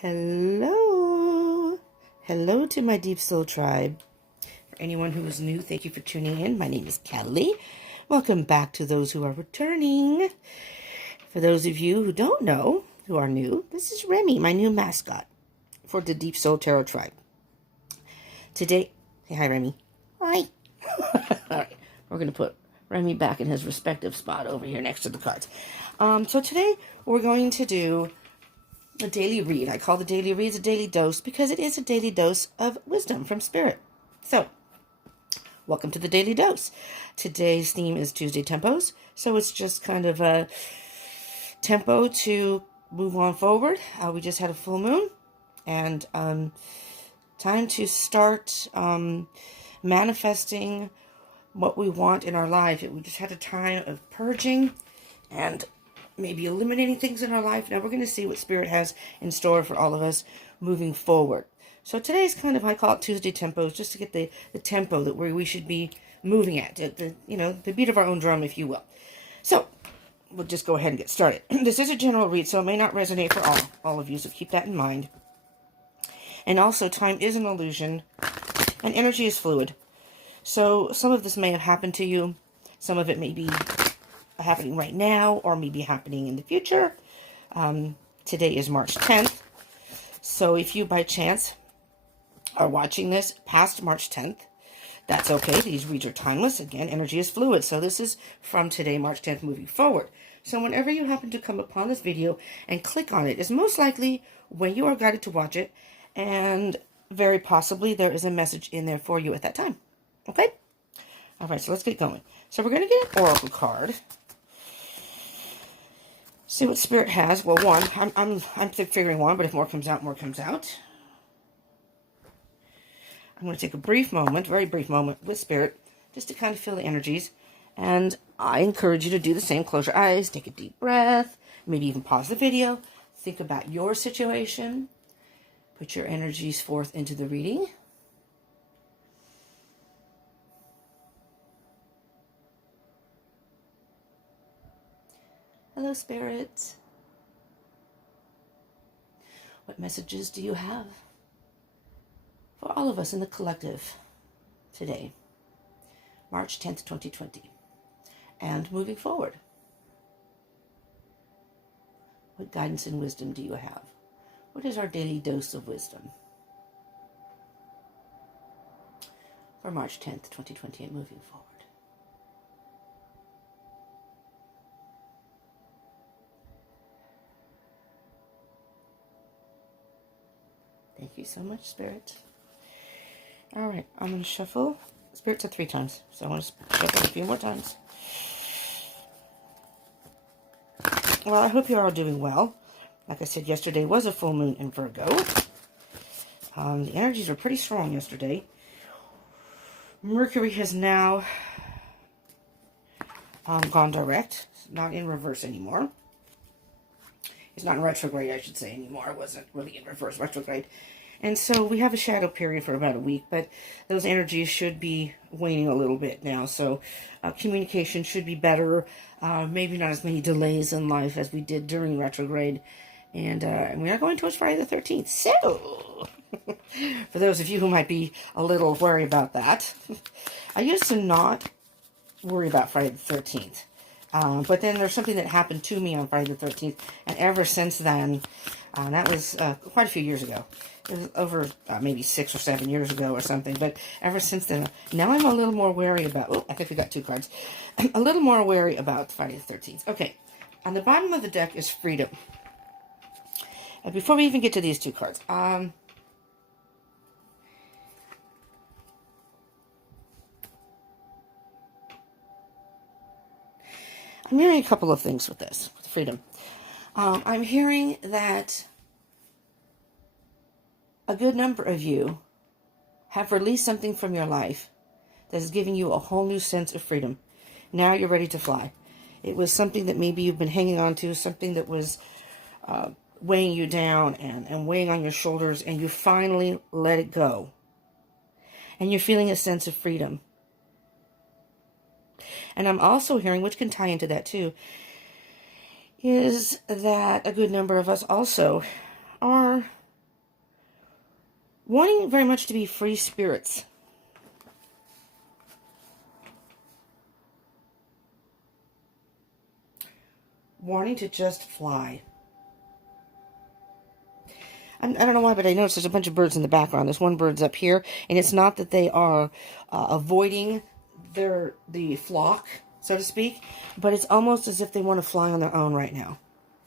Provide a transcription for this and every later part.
Hello. Hello to my Deep Soul Tribe. For anyone who is new, thank you for tuning in. My name is Kelly. Welcome back to those who are returning. For those of you who don't know, who are new, this is Remy, my new mascot for the Deep Soul Tarot Tribe. Today, say hi, Remy. Hi. All right, we're going to put Remy back in his respective spot over here next to the cards. So today, we're going to do a daily read. I call the daily reads a daily dose because it is a daily dose of wisdom from Spirit. So, welcome to the daily dose. Today's theme is Tuesday tempos. So it's just kind of a tempo to move on forward. We just had a full moon and time to start manifesting what we want in our life. We just had a time of purging and maybe eliminating things in our life. Now we're going to see what Spirit has in store for all of us moving forward. So today's kind of, I call it Tuesday tempos, just to get the tempo that we should be moving at, the beat of our own drum, if you will. So we'll just go ahead and get started. This is a general read, so it may not resonate for all of you, so keep that in mind. And also, time is an illusion, and energy is fluid. So some of this may have happened to you. Some of it may be happening right now or maybe happening in the future. Today is March 10th. So if you by chance are watching this past March 10th, that's okay. These reads are timeless. Again, energy is fluid. So this is from today, March 10th, moving forward. So whenever you happen to come upon this video and click on it, is most likely when you are guided to watch it, and very possibly there is a message in there for you at that time. Okay? All right, so let's get going. So we're going to get an oracle card. See what Spirit has. Well, one. I'm figuring one, but if more comes out, more comes out. I'm going to take a brief moment, very brief moment with Spirit, just to kind of feel the energies. And I encourage you to do the same. Close your eyes, take a deep breath, maybe even pause the video. Think about your situation. Put your energies forth into the reading. Hello, Spirit. What messages do you have for all of us in the collective today, March 10th, 2020, and moving forward? What guidance and wisdom do you have? What is our daily dose of wisdom for March 10th, 2020, and moving forward? Thank you so much, Spirit. All right, I'm going to shuffle. Spirit said 3 times, so I want to shuffle a few more times. Well, I hope you're all doing well. Like I said, yesterday was a full moon in Virgo. The energies were pretty strong yesterday. Mercury has now gone direct. It's not in reverse anymore. It's not in retrograde, I should say, anymore. It wasn't really in reverse, retrograde. And so we have a shadow period for about a week, but those energies should be waning a little bit now. So communication should be better. Maybe not as many delays in life as we did during retrograde. And we are going towards Friday the 13th. So, for those of you who might be a little worried about that, I used to not worry about Friday the 13th. But then there's something that happened to me on Friday the 13th, and ever since then, that was quite a few years ago. It was over maybe 6 or 7 years ago or something, but ever since then, now I'm a little more wary about, oh, I think we got 2 cards, a little more wary about Friday the 13th. Okay, on the bottom of the deck is freedom. And before we even get to these 2 cards, I'm hearing a couple of things with this, with freedom. I'm hearing that a good number of you have released something from your life that is giving you a whole new sense of freedom. Now you're ready to fly. It was something that maybe you've been hanging on to, something that was weighing you down and weighing on your shoulders, and you finally let it go. And you're feeling a sense of freedom. And I'm also hearing, which can tie into that too, is that a good number of us also are wanting very much to be free spirits. Wanting to just fly. I don't know why, but I noticed there's a bunch of birds in the background. There's one bird's up here, and it's not that they are avoiding the flock, so to speak, but it's almost as if they want to fly on their own right now.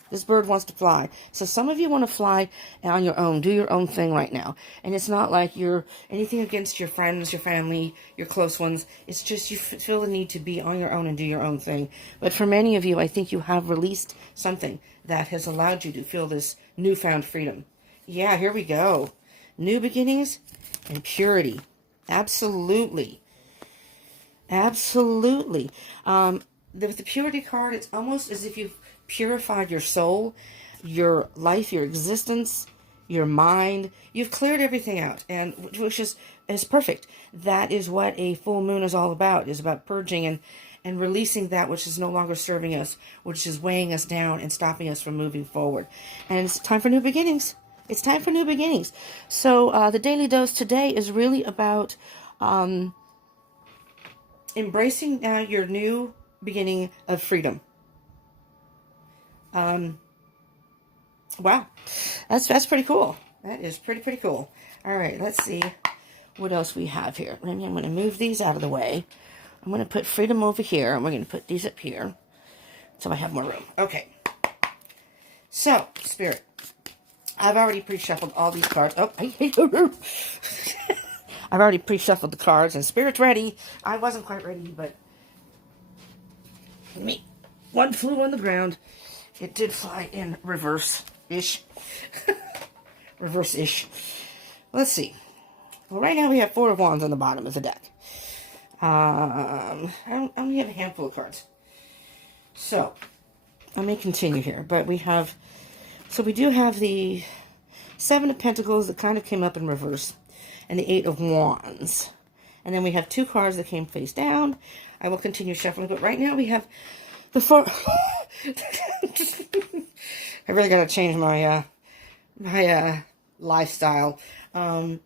This bird wants to fly. So some of you want to fly on your own, do your own thing right now. And it's not like you're anything against your friends, your family, your close ones. It's just you feel the need to be on your own and do your own thing. But for many of you, I think you have released something that has allowed you to feel this newfound freedom. Yeah, here we go. New beginnings and purity. Absolutely. Absolutely. With the purity card, it's almost as if you've purified your soul, your life, your existence, your mind. You've cleared everything out, and which is perfect. That is what a full moon is all about. It's about purging and releasing that which is no longer serving us, which is weighing us down and stopping us from moving forward. And it's time for new beginnings. It's time for new beginnings. So the Daily Dose today is really about embracing now your new beginning of freedom. Wow, that's pretty cool. That is pretty cool. All right, let's see what else we have here. Maybe I'm going to move these out of the way. I'm going to put freedom over here, and we're going to put these up here so I have more room. Okay. So, Spirit, I've already pre-shuffled all these cards. Oh, I've already pre-shuffled the cards, and Spirit's ready. I wasn't quite ready, but one flew on the ground. It did fly in reverse-ish. Reverse-ish. Let's see. Well, right now we have 4 of Wands on the bottom of the deck. I only have a handful of cards. So, I may continue here, but we have... So we do have the 7 of Pentacles that kind of came up in reverse, and the 8 of Wands. And then we have 2 cards that came face down. I will continue shuffling, but right now we have the 4... I really got to change my lifestyle. I mean,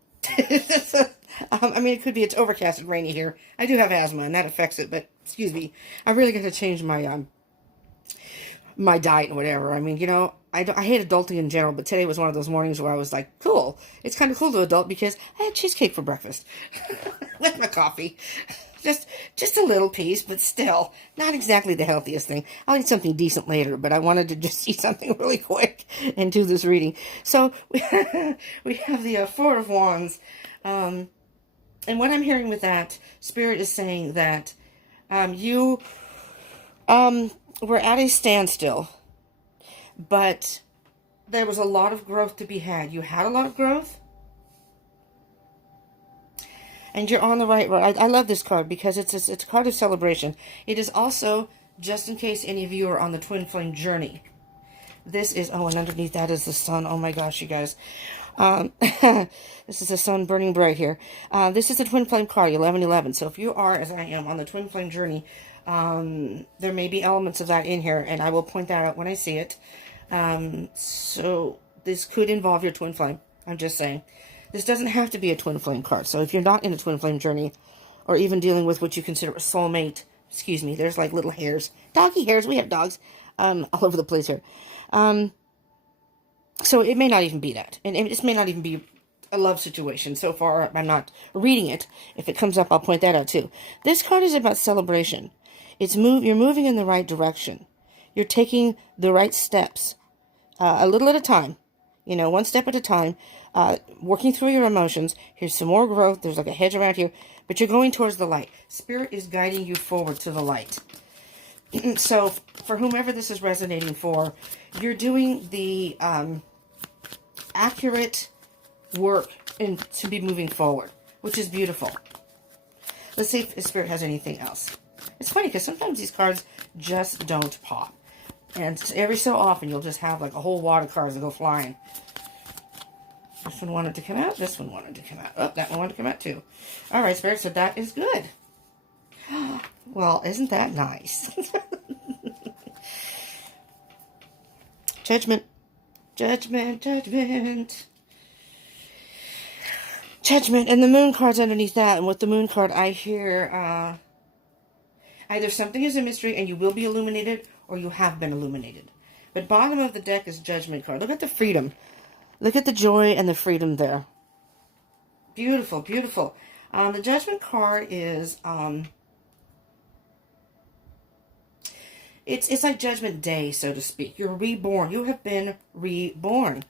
it could be it's overcast and rainy here. I do have asthma, and that affects it, but excuse me. I really got to change my my diet and whatever. I mean, you know, I hate adulting in general, but today was one of those mornings where I was like, cool. It's kind of cool to adult because I had cheesecake for breakfast with my coffee. Just a little piece, but still, not exactly the healthiest thing. I'll eat something decent later, but I wanted to just eat something really quick and do this reading. So, we have the 4 of Wands. And what I'm hearing with that, Spirit is saying that you were at a standstill, but there was a lot of growth to be had. You had a lot of growth. And you're on the right road. I love this card because it's a card of celebration. It is also, just in case any of you are on the Twin Flame journey. This is, oh, and underneath that is the sun. Oh my gosh, you guys. This is the sun burning bright here. This is the Twin Flame card, 1111. So if you are, as I am, on the Twin Flame journey, there may be elements of that in here, and I will point that out when I see it. So this could involve your Twin Flame. I'm just saying. This doesn't have to be a Twin Flame card. So if you're not in a Twin Flame journey, or even dealing with what you consider a soulmate, excuse me, there's like little hairs. Doggy hairs, we have dogs all over the place here. So it may not even be that. And this may not even be a love situation. So far, I'm not reading it. If it comes up, I'll point that out too. This card is about celebration. You're moving in the right direction. You're taking the right steps, a little at a time. You know, one step at a time, working through your emotions. Here's some more growth. There's like a hedge around here, but you're going towards the light. Spirit is guiding you forward to the light. So, for whomever this is resonating for, you're doing the accurate work to be moving forward, which is beautiful. Let's see if Spirit has anything else. It's funny because sometimes these cards just don't pop. And every so often, you'll just have like a whole wad of cards that go flying. This one wanted to come out. This one wanted to come out. Oh, that one wanted to come out too. All right, Spirit, so that is good. Well, isn't that nice? Judgment. Judgment, judgment. Judgment, and the moon card's underneath that. And with the moon card, I hear either something is a mystery and you will be illuminated, or you have been illuminated. But bottom of the deck is Judgment card. Look at the freedom. Look at the joy and the freedom there. Beautiful, beautiful. The Judgment card is, it's like Judgment Day, so to speak. You're reborn. You have been reborn.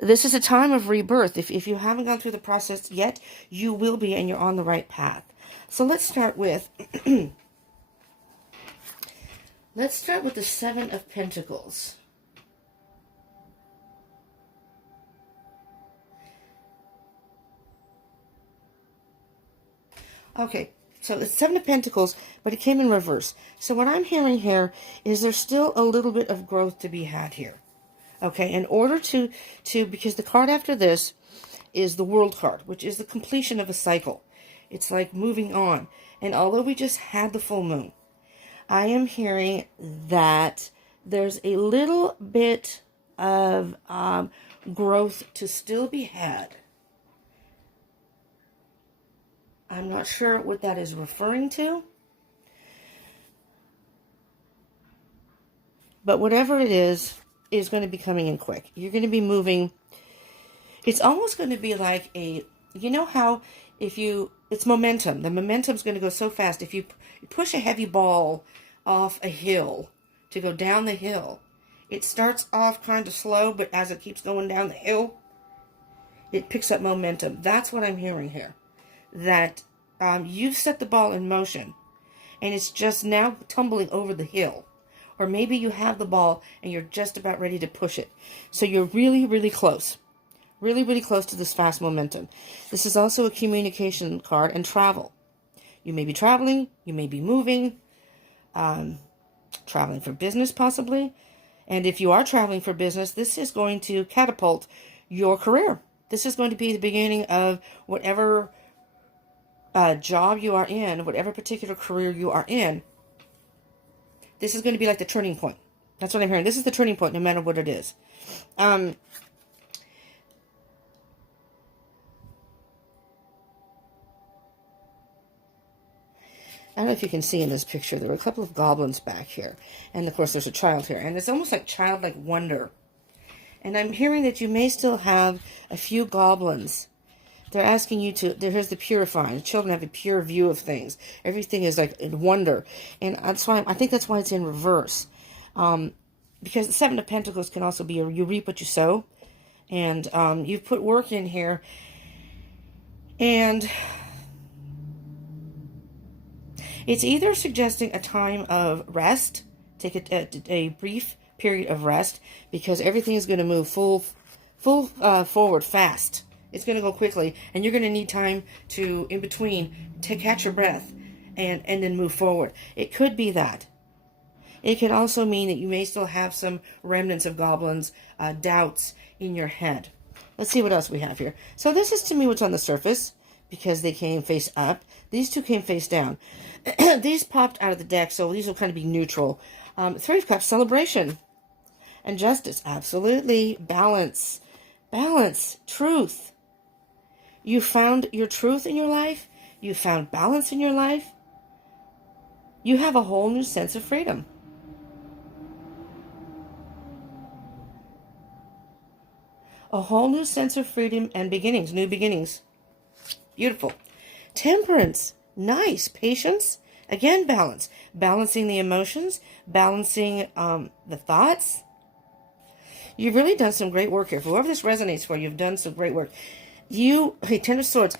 This is a time of rebirth. If you haven't gone through the process yet, you will be, and you're on the right path. So let's start with let's start with the Seven of Pentacles. Okay, so it's Seven of Pentacles, but it came in reverse. So what I'm hearing here is there's still a little bit of growth to be had here. Okay, in order to because the card after this is the World card, which is the completion of a cycle. It's like moving on. And although we just had the full moon, I am hearing that there's a little bit of growth to still be had. I'm not sure what that is referring to. But whatever it is going to be coming in quick. You're going to be moving. It's almost going to be like a, you know how it's momentum. The momentum's going to go so fast. If you push a heavy ball off a hill to go down the hill, it starts off kind of slow, but as it keeps going down the hill, it picks up momentum. That's what I'm hearing here. That you've set the ball in motion, and it's just now tumbling over the hill. Or maybe you have the ball and you're just about ready to push it. So you're really, really close. Really, really close to this fast momentum. This is also a communication card and travel. You may be traveling. You may be moving. Traveling for business, possibly. And if you are traveling for business, this is going to catapult your career. This is going to be the beginning of whatever job you are in, whatever particular career you are in. This is going to be like the turning point. That's what I'm hearing. This is the turning point, no matter what it is. I don't know if you can see in this picture, there are a couple of goblins back here. And, of course, there's a child here. And it's almost like childlike wonder. And I'm hearing that you may still have a few goblins. They're asking you to, here's the purifying. Children have a pure view of things. Everything is like in wonder. And that's why, I think that's why it's in reverse. Because the Seven of Pentacles can also be you reap what you sow. And you've put work in here. And it's either suggesting a time of rest. Take a brief period of rest. Because everything is going to move full forward fast. It's going to go quickly, and you're going to need time to, in between, to catch your breath and then move forward. It could be that. It could also mean that you may still have some remnants of goblins, doubts in your head. Let's see what else we have here. So this is, to me, what's on the surface, because they came face up. These two came face down. These popped out of the deck, so these will kind of be neutral. Three of Cups, celebration. And justice, absolutely. Balance. Balance. Truth. You found your truth in your life. You found balance in your life. You have a whole new sense of freedom. A whole new sense of freedom and beginnings, new beginnings. Beautiful. Temperance. Nice. Patience. Again, balance. Balancing the emotions. Balancing the thoughts. You've really done some great work here. For whoever this resonates for, you've done some great work. Ten of Swords,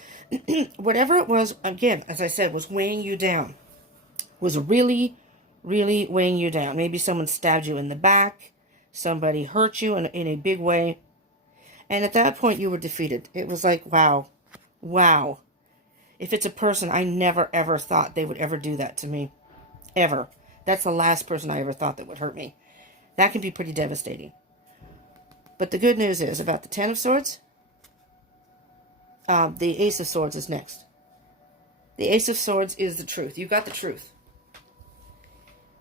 whatever it was, again, as I said, was weighing you down, was really, really weighing you down. Maybe someone stabbed you in the back, somebody hurt you in a big way, and at that point you were defeated. It was like, wow. If it's a person, I never, ever thought they would ever do that to me. Ever. That's the last person I ever thought that would hurt me. That can be pretty devastating. But the good news is, about the Ten of Swords, the Ace of Swords is next. The Ace of Swords is the truth. You got the truth.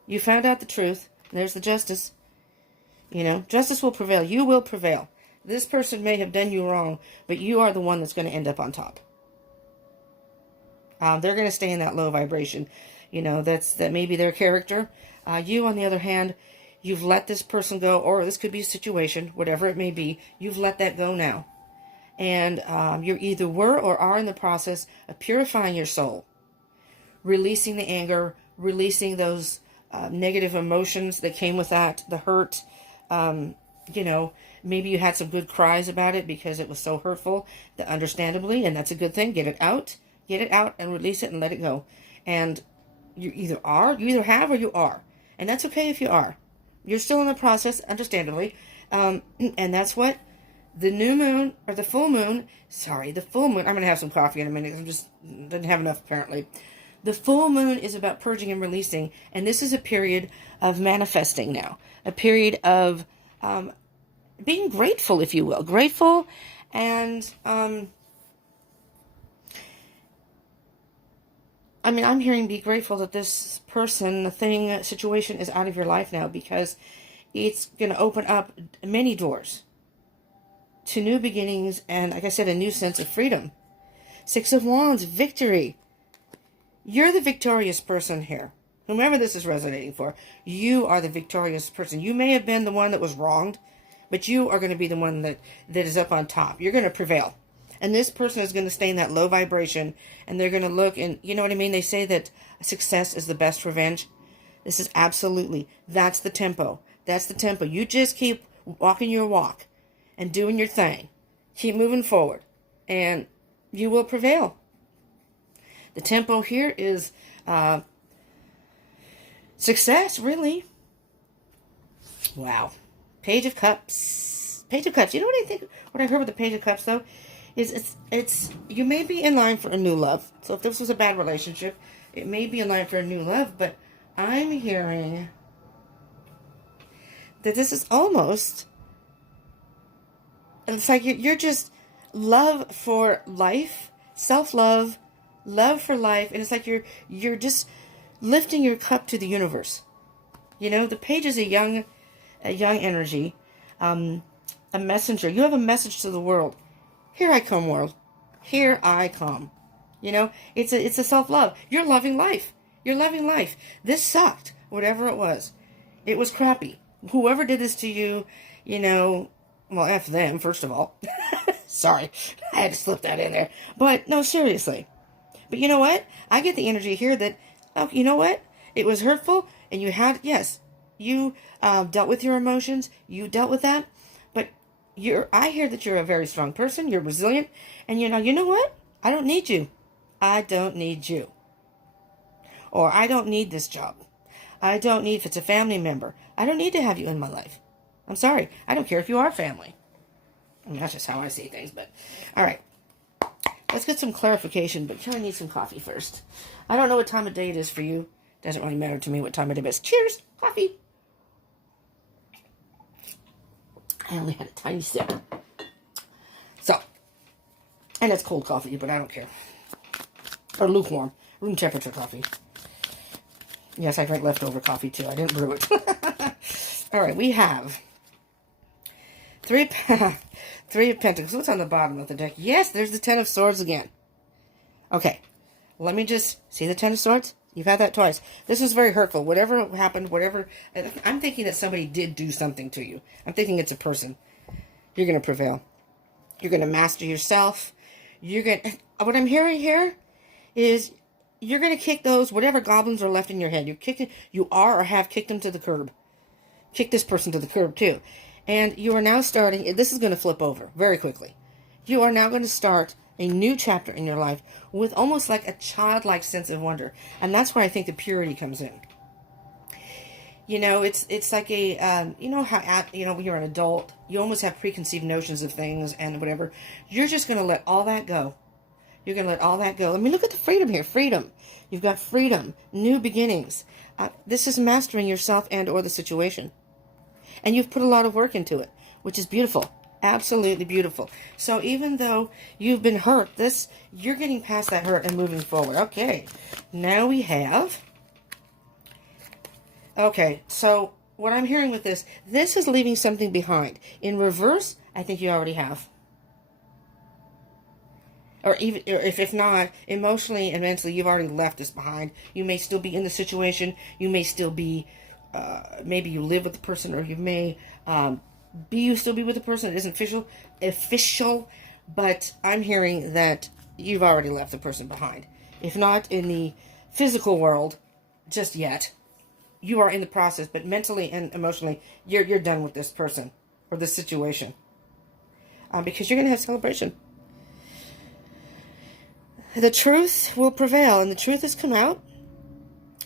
You found out the truth. There's the justice. Justice will prevail. You will prevail. This person may have done you wrong, but you are the one that's going to end up on top. They're going to stay in that low vibration. That may be their character. You, on the other hand, you've let this person go, or this could be a situation, whatever it may be. You've let that go now. And you either were or are in the process of purifying your soul, releasing the anger, releasing those negative emotions that came with that, the hurt. Maybe you had some good cries about it because it was so hurtful, that understandably, and that's a good thing. Get it out and release it and let it go. And you either have or you are. And that's okay if you are. You're still in the process, understandably. And that's what the new moon, or the full moon, I'm going to have some coffee in a minute. I just didn't have enough, apparently. The full moon is about purging and releasing. And this is a period of manifesting now. A period of being grateful, if you will. Grateful and... I'm hearing be grateful that this person, the thing, situation is out of your life now, because it's going to open up many doors to new beginnings and, like I said, a new sense of freedom. Six of Wands, victory. You're the victorious person here. Whomever this is resonating for, you are the victorious person. You may have been the one that was wronged, but you are going to be the one that is up on top. You're going to prevail. And this person is going to stay in that low vibration, and they're going to look, and you know what I mean? They say that success is the best revenge. This is absolutely, that's the tempo. That's the tempo. You just keep walking your walk and doing your thing. Keep moving forward, and you will prevail. The tempo here is success, really. Wow. Page of Cups. Page of Cups. You know what I think? What I heard with the Page of Cups, though? It's you may be in line for a new love. So if this was a bad relationship, it may be in line for a new love, but I'm hearing that this is almost, it's like you're just love for life, self-love, love for life, and it's like you're just lifting your cup to the universe. The page is a young energy, a messenger. You have a message to the world. Here I come, world. Here I come. It's a self-love. You're loving life. You're loving life. This sucked, whatever it was. It was crappy. Whoever did this to you, well, F them, first of all. Sorry, I had to slip that in there. But, no, seriously. But you know what? I get the energy here that, oh, you know what? It was hurtful, and you had, yes, you dealt with your emotions. You dealt with that. I hear that you're a very strong person. You're resilient. And you know what? I don't need you. I don't need you. Or I don't need this job. I don't need, if it's a family member, I don't need to have you in my life. I'm sorry. I don't care if you are family. That's just how I see things, but all right. Let's get some clarification, but I need some coffee first. I don't know what time of day it is for you. Doesn't really matter to me what time of day it is. Cheers. Coffee. I only had a tiny sip. So, and it's cold coffee, but I don't care. Or lukewarm, room temperature coffee. Yes, I drank leftover coffee too. I didn't brew it. All right, we have three of Pentacles. What's on the bottom of the deck? Yes, there's the Ten of Swords again. Okay, let me just see the Ten of Swords. You've had that twice. This was very hurtful. Whatever happened, I'm thinking that somebody did do something to you. I'm thinking it's a person. You're going to prevail. You're going to master yourself. What I'm hearing here is you're going to kick those, whatever goblins are left in your head. You are or have kicked them to the curb. Kick this person to the curb too. And you are now starting, this is going to flip over very quickly. You are now going to start a new chapter in your life with almost like a childlike sense of wonder. And that's where I think the purity comes in. It's like a, how, when you're an adult, you almost have preconceived notions of things and whatever. You're just going to let all that go. You're going to let all that go. Look at the freedom here. Freedom. You've got freedom. New beginnings. This is mastering yourself and or the situation. And you've put a lot of work into it, which is beautiful. Absolutely beautiful. So even though you've been hurt, you're getting past that hurt and moving forward. Okay. Now we have... Okay, so what I'm hearing with this is leaving something behind. In reverse, I think you already have. Or even, or if not, emotionally and mentally, you've already left this behind. You may still be in the situation. You may still be, maybe you live with the person, or you may still be with the person. It isn't official, but I'm hearing that you've already left the person behind. If not in the physical world, just yet, you are in the process. But mentally and emotionally, you're done with this person or this situation, because you're going to have celebration. The truth will prevail, and the truth has come out,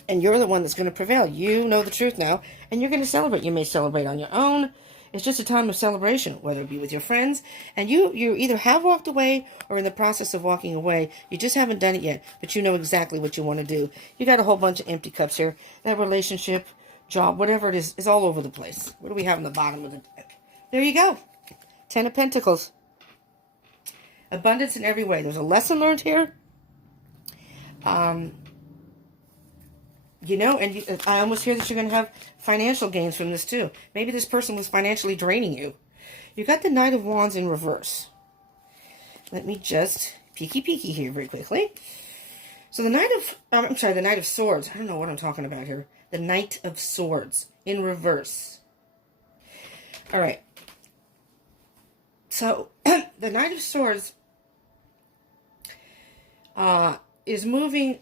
and you're the one that's going to prevail. You know the truth now, and you're going to celebrate. You may celebrate on your own. It's just a time of celebration, whether it be with your friends, and you either have walked away or in the process of walking away. You just haven't done it yet, but you know exactly what you want to do. You got a whole bunch of empty cups here. That relationship, job, whatever it is all over the place. What do we have on the bottom of the deck? There you go. 10 of Pentacles. Abundance in every way. There's a lesson learned here. I almost hear that you're going to have financial gains from this too. Maybe this person was financially draining you. You got the Knight of Wands in reverse. Let me just peeky here very quickly. So the Knight of Swords. I don't know what I'm talking about here. The Knight of Swords in reverse. All right. So the Knight of Swords is moving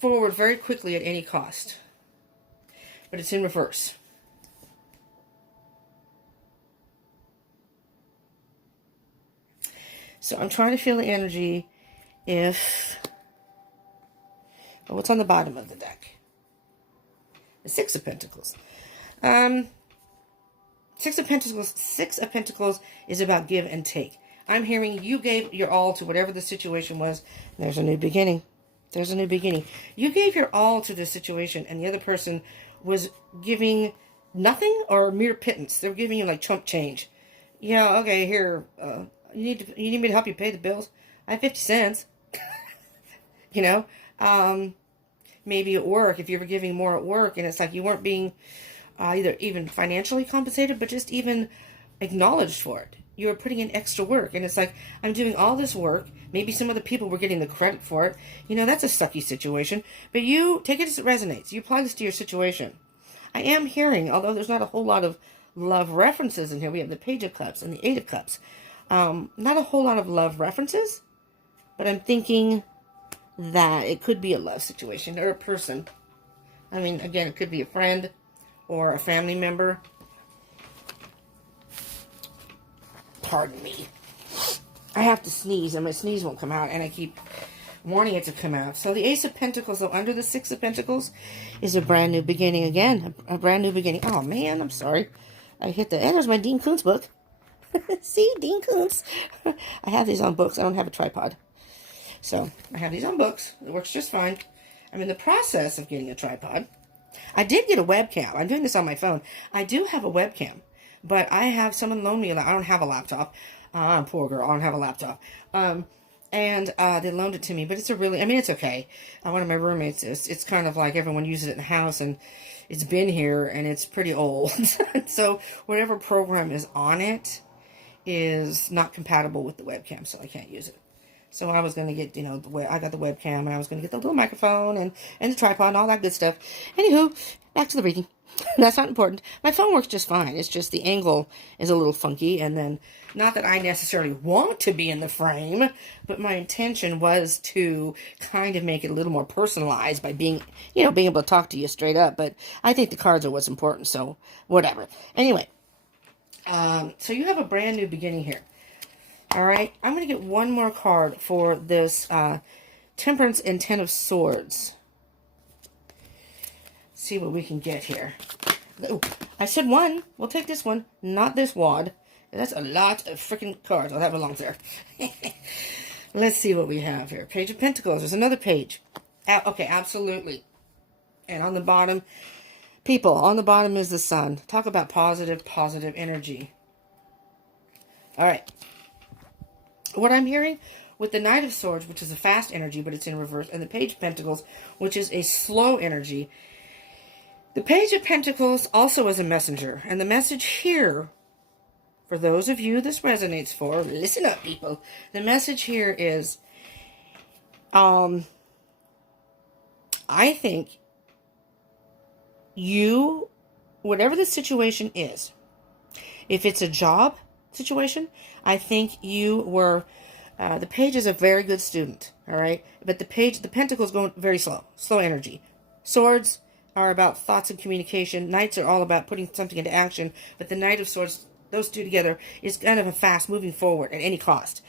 forward very quickly at any cost. But it's in reverse. So I'm trying to feel the energy what's on the bottom of the deck? The Six of Pentacles. Six of Pentacles is about give and take. I'm hearing you gave your all to whatever the situation was. There's a new beginning. There's a new beginning. You gave your all to the situation, and the other person was giving nothing or mere pittance. They're giving you like chump change. Yeah, okay, here. You need me to help you pay the bills? I have 50 cents. Maybe at work, if you were giving more at work, and it's like you weren't being either even financially compensated, but just even acknowledged for it. You were putting in extra work, and it's like, I'm doing all this work. Maybe some other people were getting the credit for it. That's a sucky situation, but you take it as it resonates. You apply this to your situation. I am hearing, although there's not a whole lot of love references in here, we have the Page of Cups and the Eight of Cups. Not a whole lot of love references, but I'm thinking that it could be a love situation or a person. I mean, again, it could be a friend or a family member. Pardon me. I have to sneeze, and my sneeze won't come out, and I keep wanting it to come out. So the Ace of Pentacles, though, under the Six of Pentacles, is a brand new beginning again. A brand new beginning. Oh, man, I'm sorry. I hit the... And there's my Dean Koontz book. See, Dean Koontz. I have these on books. I don't have a tripod. So, I have these on books. It works just fine. I'm in the process of getting a tripod. I did get a webcam. I'm doing this on my phone. I do have a webcam. But I have someone loan me. I don't have a laptop. Poor girl. I don't have a laptop. And they loaned it to me. But it's it's okay. One of my roommates, it's kind of like everyone uses it in the house. And it's been here. And it's pretty old. So whatever program is on it is not compatible with the webcam. So I can't use it. So I was going to get, I got the webcam. And I was going to get the little microphone and the tripod and all that good stuff. Anywho, back to the reading. That's not important. My phone works just fine. It's just the angle is a little funky. And then, not that I necessarily want to be in the frame, but my intention was to kind of make it a little more personalized by being able to talk to you straight up. But I think the cards are what's important, so whatever. Anyway, so you have a brand new beginning here. All right, I'm going to get one more card for this Temperance and Ten of Swords. See what we can get here. Ooh, I said one. We'll take this one, not this wad. That's a lot of freaking cards. Oh, that belongs there. Let's see what we have here. Page of Pentacles. There's another page. Okay, absolutely. And on the bottom, people, on the bottom is the Sun. Talk about positive energy. All right. What I'm hearing with the Knight of Swords, which is a fast energy, but it's in reverse, and the Page of Pentacles, which is a slow energy. The Page of Pentacles also is a messenger, and the message here for those of you this resonates for, listen up, people. The message here is, I think you, whatever the situation is, if it's a job situation, I think you were, the page is a very good student, all right? But the pentacles going very slow energy. Swords are about thoughts and communication. Knights are all about putting something into action. But the Knight of Swords, those two together, is kind of a fast moving forward at any cost.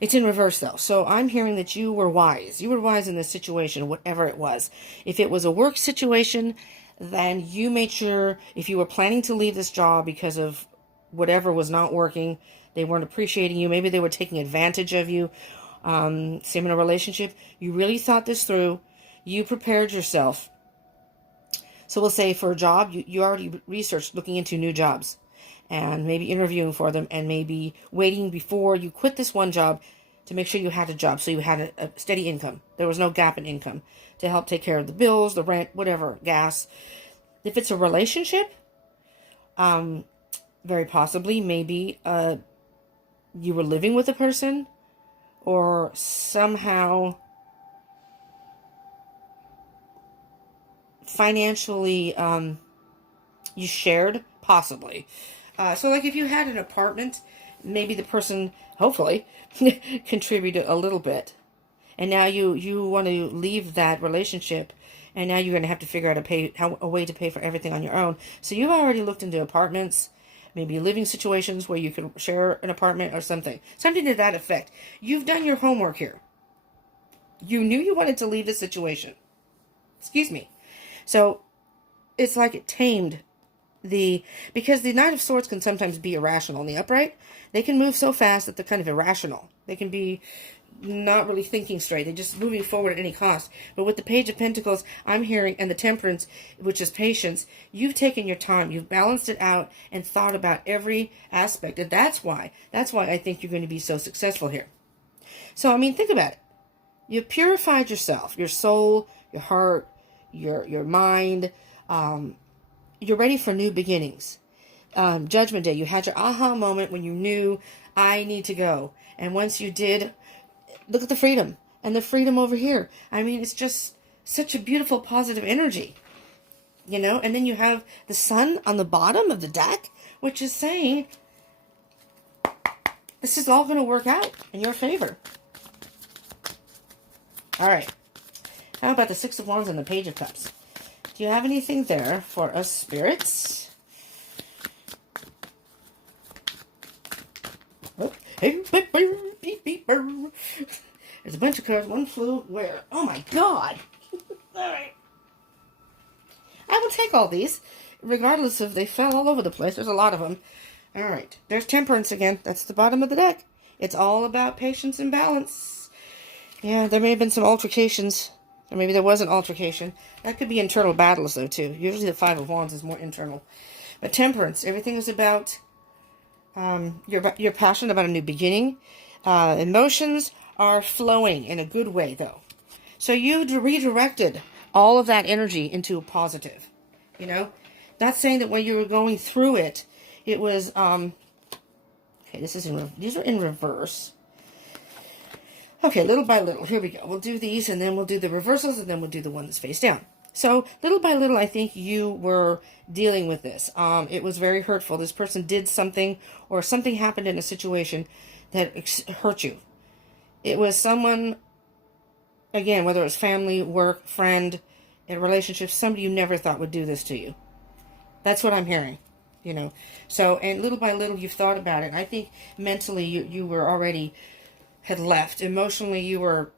It's in reverse, though. So I'm hearing that you were wise. You were wise in this situation, whatever it was. If it was a work situation, then you made sure, if you were planning to leave this job because of whatever was not working, they weren't appreciating you, maybe they were taking advantage of you, same in a relationship, you really thought this through, you prepared yourself. So we'll say for a job, you already researched looking into new jobs and maybe interviewing for them and maybe waiting before you quit this one job to make sure you had a job so you had a steady income. There was no gap in income to help take care of the bills, the rent, whatever, gas. If it's a relationship, very possibly, maybe you were living with a person or somehow financially you shared, possibly. So like if you had an apartment, maybe the person, hopefully, contributed a little bit. And now you want to leave that relationship, and now you're going to have to figure out a way to pay for everything on your own. So you've already looked into apartments, maybe living situations where you could share an apartment or something. Something to that effect. You've done your homework here. You knew you wanted to leave the situation. Excuse me. So it's like it tamed because the Knight of Swords can sometimes be irrational. In the upright, they can move so fast that they're kind of irrational. They can be not really thinking straight. They're just moving forward at any cost. But with the Page of Pentacles, I'm hearing, and the Temperance, which is patience, you've taken your time. You've balanced it out and thought about every aspect. And that's why I think you're going to be so successful here. So, I mean, think about it. You purified yourself, your soul, your heart, your mind. You're ready for new beginnings. Judgment Day, you had your aha moment when you knew, I need to go. And once you did, look at the freedom. And the freedom over here. I mean, it's just such a beautiful, positive energy. You know? And then you have the sun on the bottom of the deck, which is saying, this is all going to work out in your favor. All right. How about the Six of Wands and the Page of Cups? Do you have anything there for us, spirits? Oh, hey, beep, beep, there's a bunch of cards. One flew where? Oh my God! All right. I will take all these, regardless if they fell all over the place. There's a lot of them. All right. There's Temperance again. That's the bottom of the deck. It's all about patience and balance. Yeah, there may have been some altercations. Or maybe there was an altercation. That could be internal battles, though, too. Usually the Five of Wands is more internal. But Temperance, everything is about, you're passionate about a new beginning. Emotions are flowing in a good way, though. So you redirected all of that energy into a positive. You know? Not saying that when you were going through it, it was, okay, these are in reverse. Okay, little by little. Here we go. We'll do these, and then we'll do the reversals, and then we'll do the one that's face down. So, little by little, I think you were dealing with this. It was very hurtful. This person did something, or something happened in a situation that hurt you. It was someone, again, whether it was family, work, friend, a relationship, somebody you never thought would do this to you. That's what I'm hearing, you know. So, and little by little, you've thought about it. And I think mentally, you were already had left. Emotionally, you were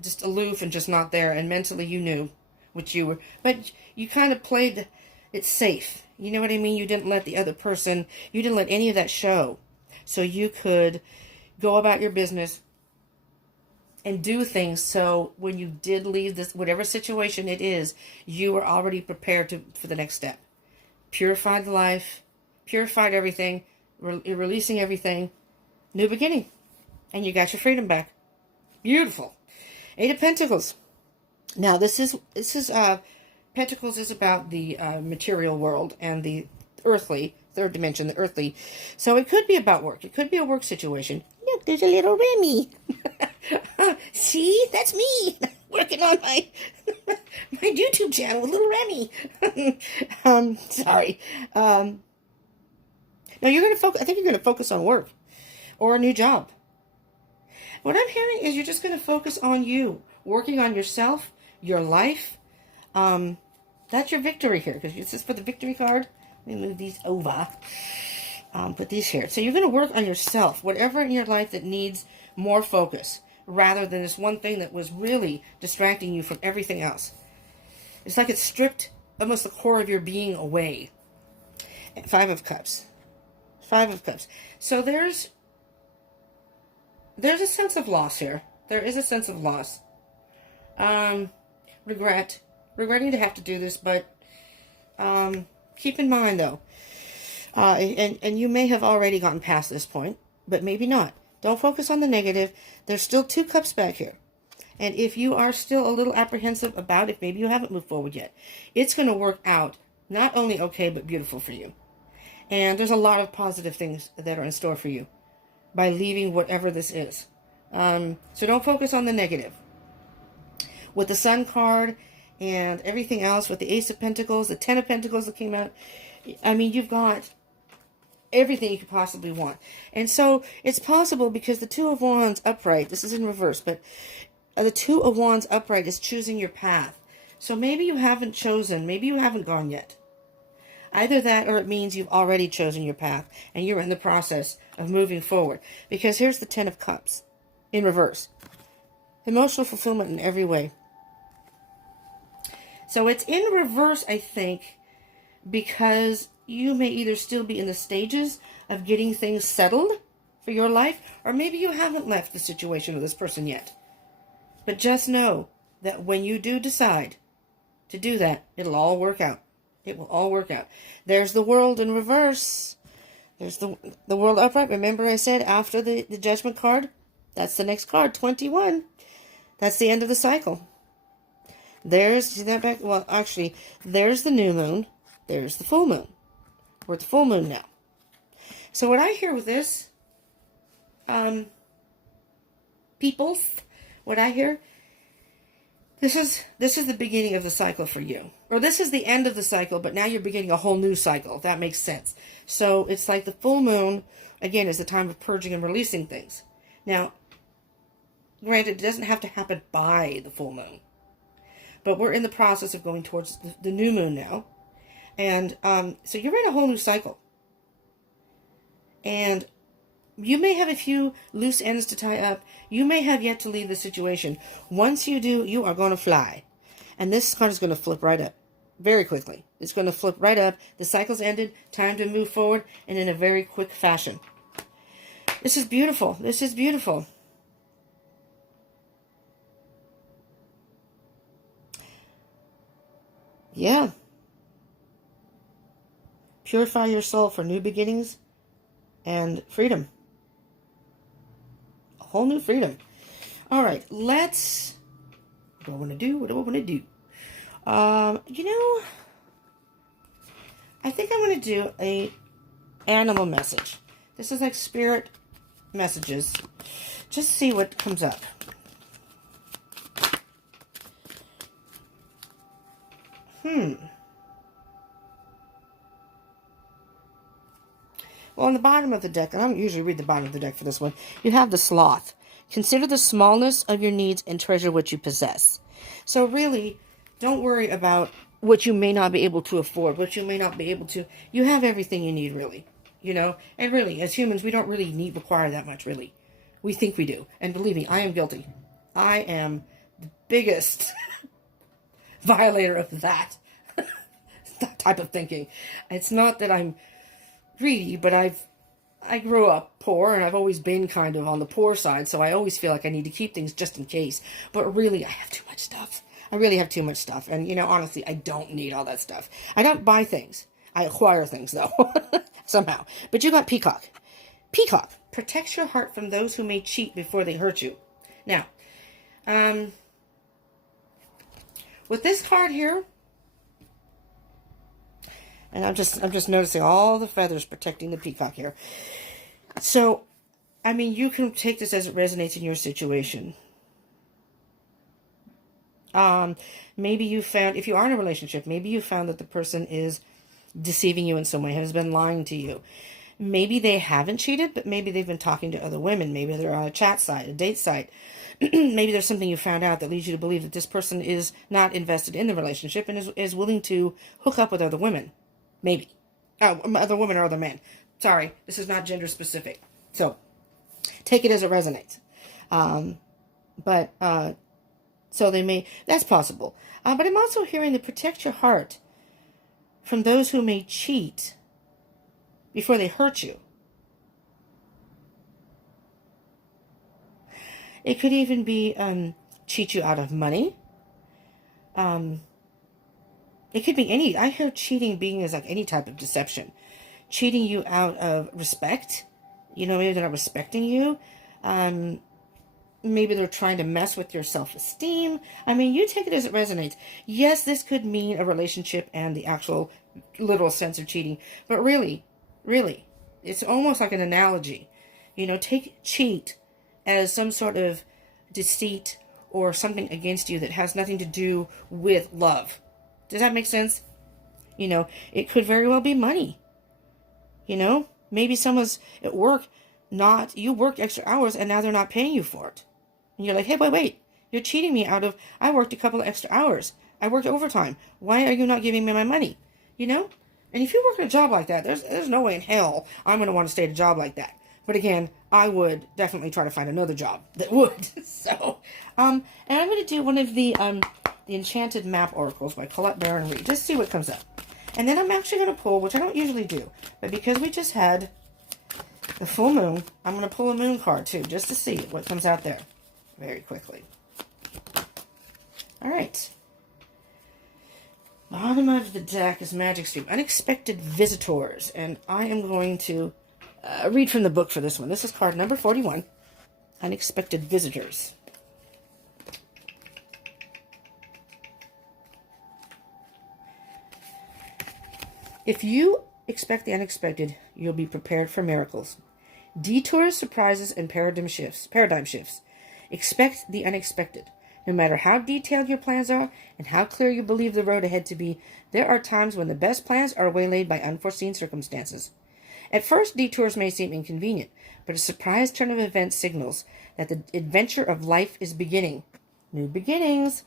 just aloof and just not there. And mentally, you knew what you were. But you kind of played it safe. You know what I mean? You didn't let the other person, you didn't let any of that show. So you could go about your business and do things. So when you did leave this, whatever situation it is, you were already prepared for the next step. Purified the life, purified everything, releasing everything, new beginning. And you got your freedom back. Beautiful. Eight of Pentacles. Now, this is Pentacles is about the material world and the earthly third dimension, the earthly. So it could be about work. It could be a work situation. Look, there's a little Remy. See, that's me working on my my YouTube channel with little Remy. Sorry. No, you're gonna focus. I think you're gonna focus on work or a new job. What I'm hearing is you're just gonna focus on you, working on yourself, your life. That's your victory here, because this is for the victory card. Let me move these over. Put these here. So you're going to work on yourself, whatever in your life that needs more focus, rather than this one thing that was really distracting you from everything else. It's like it's stripped almost the core of your being away. Five of Cups. Five of Cups. So there's a sense of loss here. There is a sense of loss. Regretting to have to do this, but keep in mind though, and you may have already gotten past this point, but maybe not. Don't focus on the negative. There's still 2 cups back here. And if you are still a little apprehensive about it, maybe you haven't moved forward yet, it's going to work out not only okay, but beautiful for you. And there's a lot of positive things that are in store for you by leaving whatever this is. So don't focus on the negative. With the Sun card and everything else, with the Ace of Pentacles, the 10 of Pentacles that came out, I mean, you've got everything you could possibly want. And so it's possible, because the 2 of Wands upright, this is in reverse, but the 2 of Wands upright is choosing your path. So maybe you haven't chosen, maybe you haven't gone yet. Either that, or it means you've already chosen your path and you're in the process of moving forward. Because here's the 10 of Cups in reverse. Emotional fulfillment in every way. So it's in reverse, I think, because you may either still be in the stages of getting things settled for your life, or maybe you haven't left the situation with this person yet. But just know that when you do decide to do that, it'll all work out. It will all work out. There's the World in reverse. There's the World upright. Remember I said after the Judgment card? That's the next card, 21. That's the end of the cycle. There's, see that back? Well, actually, there's the new moon. There's the full moon. We're at the full moon now. So what I hear with this, peoples, what I hear, this is the beginning of the cycle for you. Or this is the end of the cycle, but now you're beginning a whole new cycle, if that makes sense. So it's like the full moon, again, is the time of purging and releasing things. Now, granted, it doesn't have to happen by the full moon. But we're in the process of going towards the new moon now. And so you're in a whole new cycle. And you may have a few loose ends to tie up. You may have yet to leave the situation. Once you do, you are going to fly. And this card is going to flip right up very quickly. It's going to flip right up. The cycle's ended. Time to move forward, and in a very quick fashion. This is beautiful. This is beautiful. Yeah. Purify your soul for new beginnings and freedom. A whole new freedom. All right, let's... What do I want to do? What do I want to do? You know, I think I'm going to do a animal message. This is like spirit messages. Just see what comes up. Well, on the bottom of the deck, and I don't usually read the bottom of the deck for this one, you have the Sloth. Consider the smallness of your needs and treasure what you possess. So really, don't worry about what you may not be able to afford, what you may not be able to. You have everything you need, really. You know, and really, as humans, we don't really require that much, really. We think we do. And believe me, I am guilty. I am the biggest violator of that type of thinking. It's not that I'm greedy, but I grew up poor, and I've always been kind of on the poor side, so I always feel like I need to keep things just in case. But really, I have too much stuff. I really have too much stuff. And, you know, honestly, I don't need all that stuff. I don't buy things. I acquire things, though, somehow. But you got Peacock. Peacock protects your heart from those who may cheat before they hurt you. Now, with this card here, And I'm just noticing all the feathers protecting the peacock here. So, I mean, you can take this as it resonates in your situation. Maybe you found, if you are in a relationship, maybe you found that the person is deceiving you in some way, has been lying to you. Maybe they haven't cheated, but maybe they've been talking to other women. Maybe they're on a chat site, a date site. Maybe there's something you found out that leads you to believe that this person is not invested in the relationship and is willing to hook up with other women. Maybe. Other women or other men. Sorry, this is not gender specific. So, take it as it resonates. So they may, that's possible. But I'm also hearing to protect your heart from those who may cheat before they hurt you. It could even be cheat you out of money. It could be any, I hear cheating being as like any type of deception. Cheating you out of respect. You know, maybe they're not respecting you. Maybe they're trying to mess with your self-esteem. I mean, you take it as it resonates. Yes, this could mean a relationship and the actual literal sense of cheating. But really, it's almost like an analogy. You know, take cheat as some sort of deceit or something against you that has nothing to do with love. Does that make sense? You know, it could very well be money. You know, maybe someone's at work, you worked extra hours and now they're not paying you for it. And you're like, hey, wait, you're cheating me out of, I worked a couple of extra hours. I worked overtime. Why are you not giving me my money? You know? And if you work in a job like that, there's no way in hell I'm going to want to stay at a job like that. But again, I would definitely try to find another job that would. So, and I'm going to do one of the Enchanted Map Oracles by Colette Baron Reid. Just see what comes up. And then I'm actually going to pull, which I don't usually do, but because we just had the full moon, I'm going to pull a moon card too, just to see what comes out there very quickly. All right. Bottom of the deck is Magic Stream, Unexpected Visitors. And I am going to read from the book for this one. This is card number 41, Unexpected Visitors. If you expect the unexpected, you'll be prepared for miracles. Detours, surprises, and paradigm shifts. Expect the unexpected. No matter how detailed your plans are and how clear you believe the road ahead to be, there are times when the best plans are waylaid by unforeseen circumstances. At first, detours may seem inconvenient, but a surprise turn of events signals that the adventure of life is beginning. New beginnings.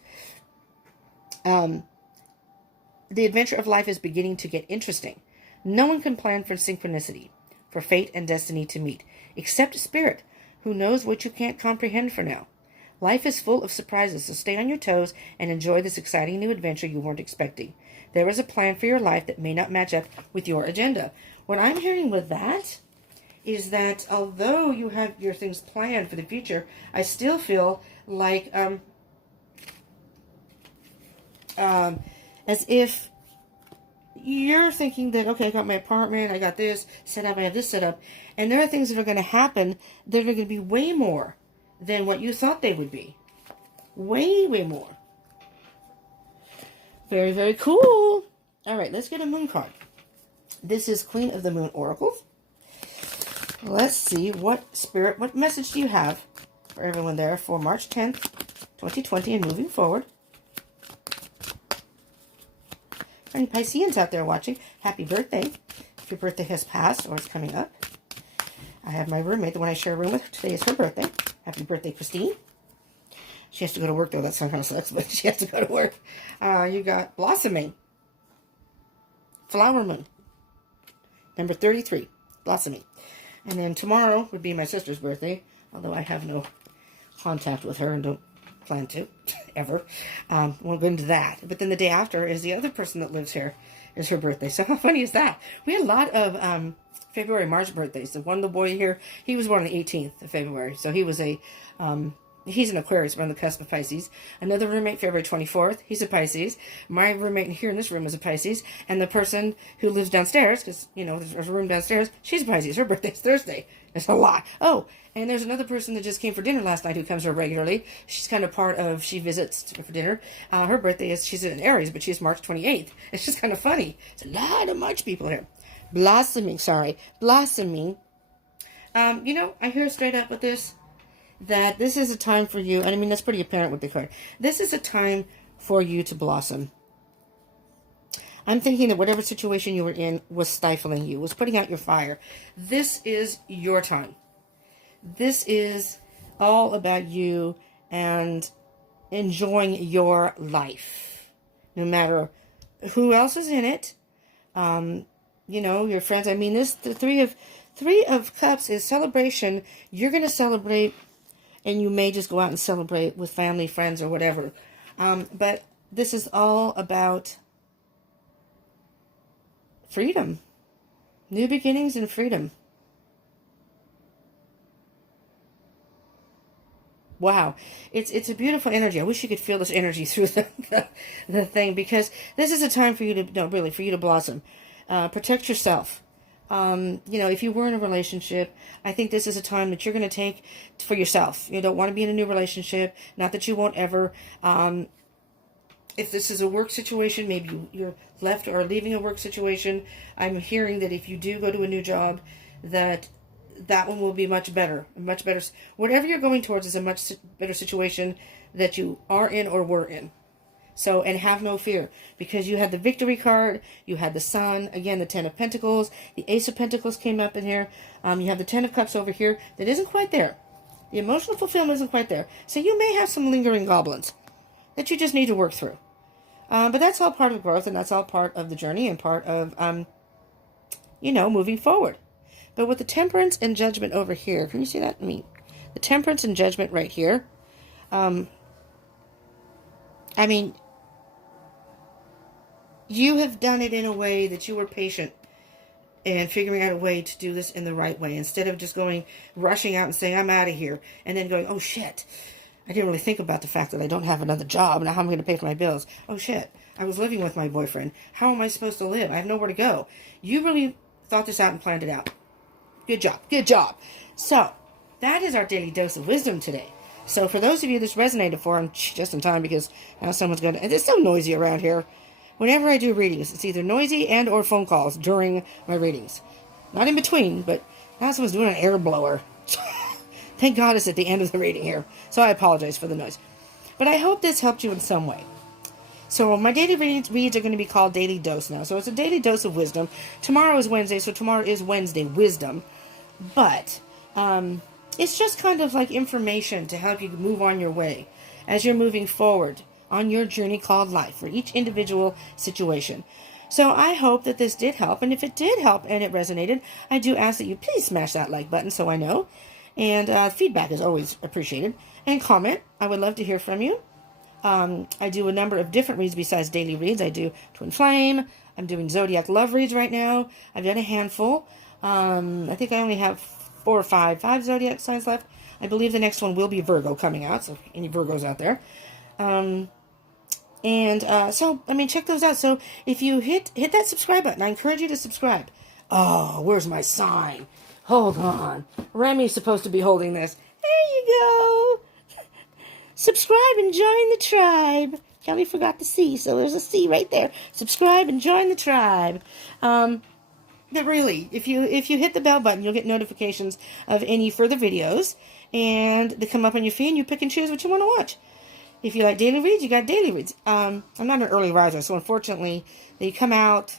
The adventure of life is beginning to get interesting. No one can plan for synchronicity, for fate and destiny to meet, except Spirit, who knows what you can't comprehend for now. Life is full of surprises, so stay on your toes and enjoy this exciting new adventure you weren't expecting. There is a plan for your life that may not match up with your agenda. What I'm hearing with that is that although you have your things planned for the future, I still feel like as if you're thinking that, okay, I got my apartment, I got this set up, I have this set up, and there are things that are going to happen that are going to be way more than what you thought they would be. Way more. Very, very cool. All right, let's get a moon card. This is Queen of the Moon Oracles. Let's see what message do you have for everyone there for March 10th, 2020 and moving forward. Any Pisceans out there watching, happy birthday. If your birthday has passed or is coming up. I have my roommate, the one I share a room with. Today is her birthday. Happy birthday, Christine. She has to go to work, though. That kind of sucks, but she has to go to work. You got Blossoming. Flower Moon. Number 33. Blossoming. And then tomorrow would be my sister's birthday, although I have no contact with her and don't plan to, ever. Won't go into that. But then the day after is the other person that lives here, is her birthday. So how funny is that? We had a lot of February, March birthdays. The one, the boy here, he was born on the 18th of February. So he was he's an Aquarius, we're on the cusp of Pisces. Another roommate, February 24th, he's a Pisces. My roommate here in this room is a Pisces. And the person who lives downstairs, because, you know, there's a room downstairs, she's a Pisces. Her birthday's Thursday. It's a lot. Oh, and there's another person that just came for dinner last night who comes here regularly. She's kind of part of, she visits for dinner. Her birthday is, she's in Aries, but she's March 28th. It's just kind of funny. It's a lot of March people here. Blossoming. I hear straight up with this, that this is a time for you, and I mean, that's pretty apparent with the card. This is a time for you to blossom. I'm thinking that whatever situation you were in was stifling you, was putting out your fire. This is your time. This is all about you and enjoying your life. No matter who else is in it. Your friends. I mean, the three of Cups is celebration. You're going to celebrate, and you may just go out and celebrate with family, friends, or whatever. But this is all about freedom. New beginnings and freedom. Wow. It's a beautiful energy. I wish you could feel this energy through the thing, because this is a time for you to blossom. Protect yourself. If you were in a relationship, I think this is a time that you're going to take for yourself. You don't want to be in a new relationship. Not that you won't ever. If this is a work situation, maybe you're left or leaving a work situation, I'm hearing that if you do go to a new job, that one will be much better. Whatever you're going towards is a much better situation that you are in or were in. So, and have no fear, because you had the Victory card, you had the Sun, again, the Ten of Pentacles, the Ace of Pentacles came up in here, you have the Ten of Cups over here that isn't quite there. The emotional fulfillment isn't quite there. So you may have some lingering goblins that you just need to work through. But that's all part of growth, and that's all part of the journey, and part of, moving forward. But with the Temperance and Judgment over here, can you see that? The Temperance and Judgment right here. You have done it in a way that you were patient and figuring out a way to do this in the right way, instead of just rushing out and saying, I'm out of here, and then going, oh shit, I didn't really think about the fact that I don't have another job. Now how am I going to pay for my bills? Oh shit, I was living with my boyfriend. How am I supposed to live? I have nowhere to go. You really thought this out and planned it out. Good job. So, that is our daily dose of wisdom today. So, for those of you this resonated for, I'm just in time because now someone's going to... It's so noisy around here. Whenever I do readings, it's either noisy and or phone calls during my readings. Not in between, but now someone's doing an air blower. Thank God it's at the end of the reading here. So, I apologize for the noise. But I hope this helped you in some way. So my daily reads are going to be called Daily Dose now. So it's a daily dose of wisdom. Tomorrow is Wednesday, so tomorrow is Wednesday Wisdom. But it's just kind of like information to help you move on your way as you're moving forward on your journey called life for each individual situation. So I hope that this did help. And if it did help and it resonated, I do ask that you please smash that like button so I know. And feedback is always appreciated. And comment. I would love to hear from you. I do a number of different reads besides daily reads. I do Twin Flame. I'm doing Zodiac Love reads right now. I've done a handful. I think I only have 4 or 5 Zodiac signs left. I believe the next one will be Virgo coming out, so any Virgos out there. Check those out. So if you hit that subscribe button, I encourage you to subscribe. Oh, where's my sign? Hold on. Remy's supposed to be holding this. There you go. Subscribe and join the tribe. Kelly forgot the C, so there's a C right there. Subscribe and join the tribe. But really, if you hit the bell button, you'll get notifications of any further videos, and they come up on your feed, and you pick and choose what you want to watch. If you like daily reads, you got daily reads. I'm not an early riser, so unfortunately, they come out,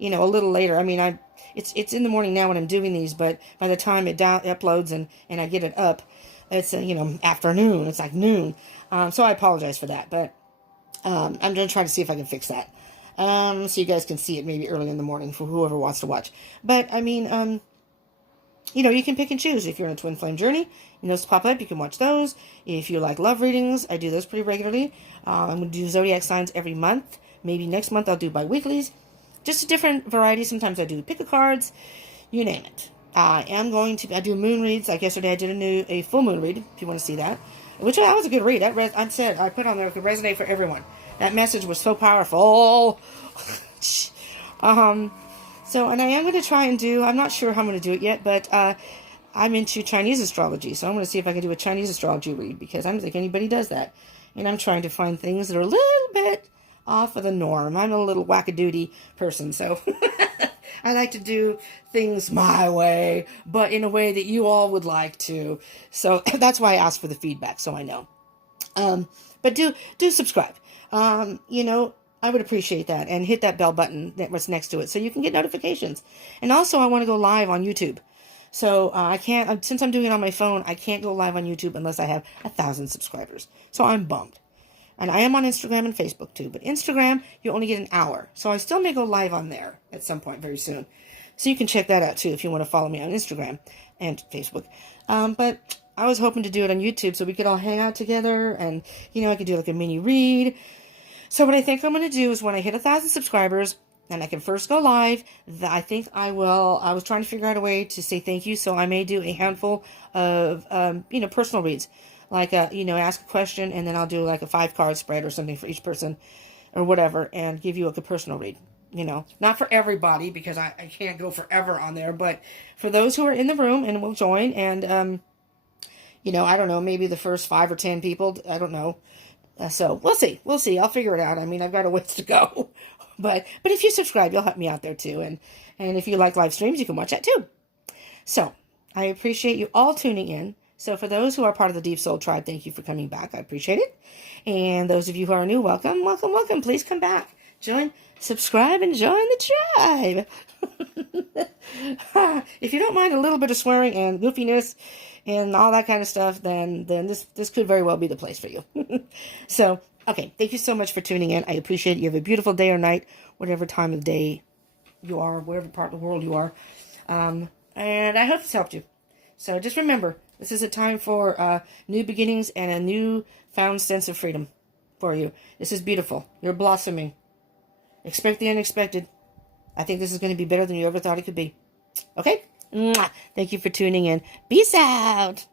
a little later. I mean, it's in the morning now when I'm doing these, but by the time it uploads and I get it up, it's afternoon. It's like noon. So I apologize for that, but I'm going to try to see if I can fix that. So you guys can see it maybe early in the morning for whoever wants to watch. But I mean, you can pick and choose. If you're on a twin flame journey and those pop up, you can watch those. If you like love readings, I do those pretty regularly. I'm going to do zodiac signs every month. Maybe next month I'll do bi-weeklies. Just a different variety. Sometimes I do pick a cards, you name it. I do moon reads. Like yesterday, I did a full moon read, if you want to see that. That was a good read. I put on there, it could resonate for everyone. That message was so powerful. And I am going to try and I'm not sure how I'm going to do it yet, but I'm into Chinese astrology, so I'm going to see if I can do a Chinese astrology read, because I don't think anybody does that. And I'm trying to find things that are a little bit off of the norm. I'm a little wackadoodie person, so I like to do things my way, but in a way that you all would like to. So that's why I asked for the feedback, so I know. But do subscribe. I would appreciate that, and hit that bell button that was next to it so you can get notifications. And also, I want to go live on YouTube. So I can't, since I'm doing it on my phone, I can't go live on YouTube unless I have 1,000 subscribers. So I'm bummed. And I am on Instagram and Facebook too. But Instagram, you only get an hour. So I still may go live on there at some point very soon. So you can check that out too if you want to follow me on Instagram and Facebook. But I was hoping to do it on YouTube so we could all hang out together. And, I could do like a mini read. So what I think I'm going to do is when I hit 1,000 subscribers, and I can first go live, I think I will. I was trying to figure out a way to say thank you, so I may do a handful of, personal reads. Like, ask a question, and then I'll do like a 5-card spread or something for each person or whatever, and give you like a personal read. Not for everybody, because I can't go forever on there, but for those who are in the room and will join, and, I don't know, maybe the first 5 or 10 people, I don't know. So we'll see. I'll figure it out. I mean, I've got a ways to go. But if you subscribe, you'll help me out there too. And if you like live streams, you can watch that too. So I appreciate you all tuning in. So for those who are part of the Deep Soul Tribe, thank you for coming back. I appreciate it. And those of you who are new, welcome, welcome, welcome. Please come back. Subscribe and join the tribe. If you don't mind a little bit of swearing and goofiness and all that kind of stuff, then this could very well be the place for you. So, okay, thank you so much for tuning in. I appreciate it. You have a beautiful day or night, whatever time of day you are, whatever part of the world you are. And I hope this helped you. So just remember, this is a time for new beginnings and a new found sense of freedom for you. This is beautiful. You're blossoming. Expect the unexpected. I think this is going to be better than you ever thought it could be. Okay? Mwah. Thank you for tuning in. Peace out.